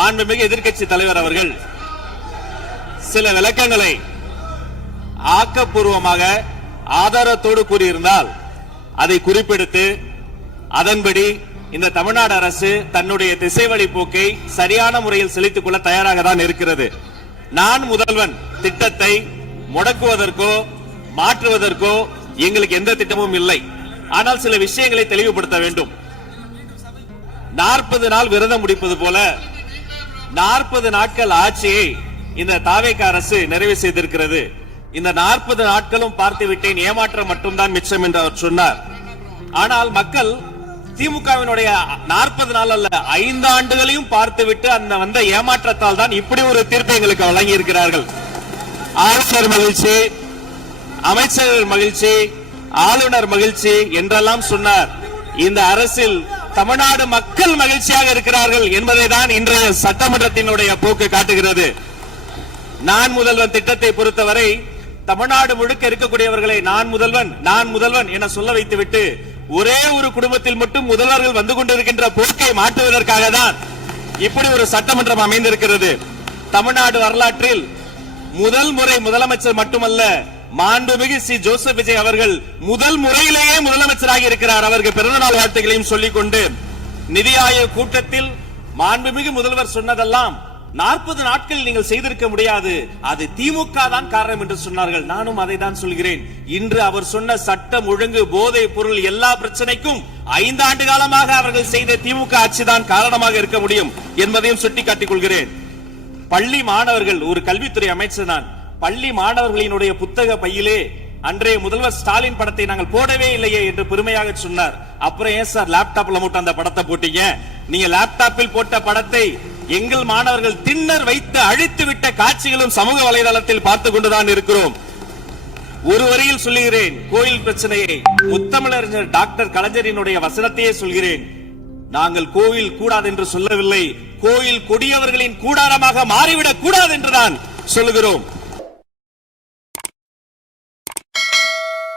மாண்புமிகு எதிர்க்கட்சி தலைவர் அவர்கள் சில விளக்கங்களை ஆக்கப்பூர்வமாக ஆதாரத்தோடு கூறியிருந்தால் அதை குறிப்பிடுத்து அதன்படி இந்த தமிழ்நாடு அரசு தன்னுடைய திசை வழி போக்கை சரியான முறையில் செலுத்திக் கொள்ள தயாராக தான் இருக்கிறது. நான் முதல்வன் திட்டத்தை முடக்குவதற்கோ மாற்றுவதற்கோ எங்களுக்கு எந்த திட்டமும் இல்லை. ஆனால் சில விஷயங்களை தெளிவுபடுத்த வேண்டும். 40 நாள் விரதம் முடிப்பது போல 40 நாட்கள் ஆட்சியை இந்த தாவேக அரசு நிறைவு செய்திருக்கிறது. இந்த 40 நாட்களும் பார்த்து விட்டேன், ஏமாற்றம் மட்டும்தான் மிச்சம் என்று அவர் சொன்னார். ஆனால் மக்கள் திமுகவினுடைய 40 நாள் அல்ல 5 ஆண்டுகளையும் பார்த்துவிட்டு அந்த வந்த ஏமாற்றத்தால் தான் இப்படி ஒரு தீர்ப்பை எங்களுக்கு வழங்கி இருக்கிறார்கள். ஆளுநர் மகிழ்ச்சி, அமைச்சர்கள் மகிழ்ச்சி, ஆளுநர் மகிழ்ச்சி என்றெல்லாம் சொன்னார். இந்த அரசில் தமிழ்நாடு மக்கள் மகிழ்ச்சியாக இருக்கிறார்கள் என்பதை தான் இன்றைய சட்டமன்றத்தினுடைய போக்கு காட்டுகிறது. நான் முதல்வன் திட்டத்தை பொறுத்தவரை தமிழ்நாடு முழுக்க இருக்கக்கூடியவர்களை நான் முதல்வன் என சொல்ல வைத்துவிட்டு ஒரே ஒரு குடும்பத்தில் மட்டும் முதல்வர்கள் வந்து கொண்டிருக்கின்ற போக்கை மாற்றுவதற்காக தான் இப்படி ஒரு சட்டமன்றம் அமைந்திருக்கிறது. தமிழ்நாடு வரலாற்றில் முதல் முறை முதலமைச்சர் மட்டுமல்ல, மாண்புமிகு சி ஜோசப் விஜய் அவர்கள் முதல் முறையிலேயே முதலமைச்சராக இருக்கிறார். அவருக்கு பிறந்தநாள் வாழ்த்துக்களையும் சொல்லிக் கொண்டு, நிதி ஆயோக் கூட்டத்தில் மாண்புமிகு முதல்வர் சொன்னதெல்லாம் 40 நாட்கள் நீங்கள் செய்திருக்க முடியாது, அது திமுக தான் காரணம் என்று சொன்னார்கள். நானும் அதை தான் சொல்கிறேன். இன்று அவர் சொன்ன சட்டம் ஒழுங்கு, போதை பொருள் எல்லா பிரச்சனைக்கும் 5 ஆண்டு காலமாக அவர்கள் செய்த திமுக ஆட்சி தான் காரணமாக இருக்க முடியும் என்பதையும் சுட்டிக்காட்டிக் கொள்கிறேன். பள்ளி மாணவர்கள், ஒரு கல்வித்துறை அமைச்சர் நான், பள்ளி மாணவர்களினுடைய புத்தக பையிலே அன்றைய முதல்வர் ஸ்டாலின் படத்தை நாங்கள் போடவே இல்லையே என்று பெருமையாக சொன்னார். அப்புறம் ஏன் சார் லேப்டாப்ல மட்டும் அந்த படத்தை போட்டீங்க? நீங்க லேப்டாப்பில் போட்ட படத்தை எங்கள் மாணவர்கள் திண்ணர் வைத்து அழித்து விட்ட காட்சிகளும் சமூக வலைதளத்தில் பார்த்துக் கொண்டுதான் இருக்கிறோம். ஒரு வரியில் சொல்லுகிறேன், கோயில் பிரச்சனையை முத்தமிழறிஞர் டாக்டர் கலைஞரினுடைய வசனத்தையே சொல்கிறேன். நாங்கள் கோயில் கூடாது என்று சொல்லவில்லை, கோயில் கொடியவர்களின் கூடாரமாக மாறிவிடக் கூடாது என்றுதான் சொல்லுகிறோம்.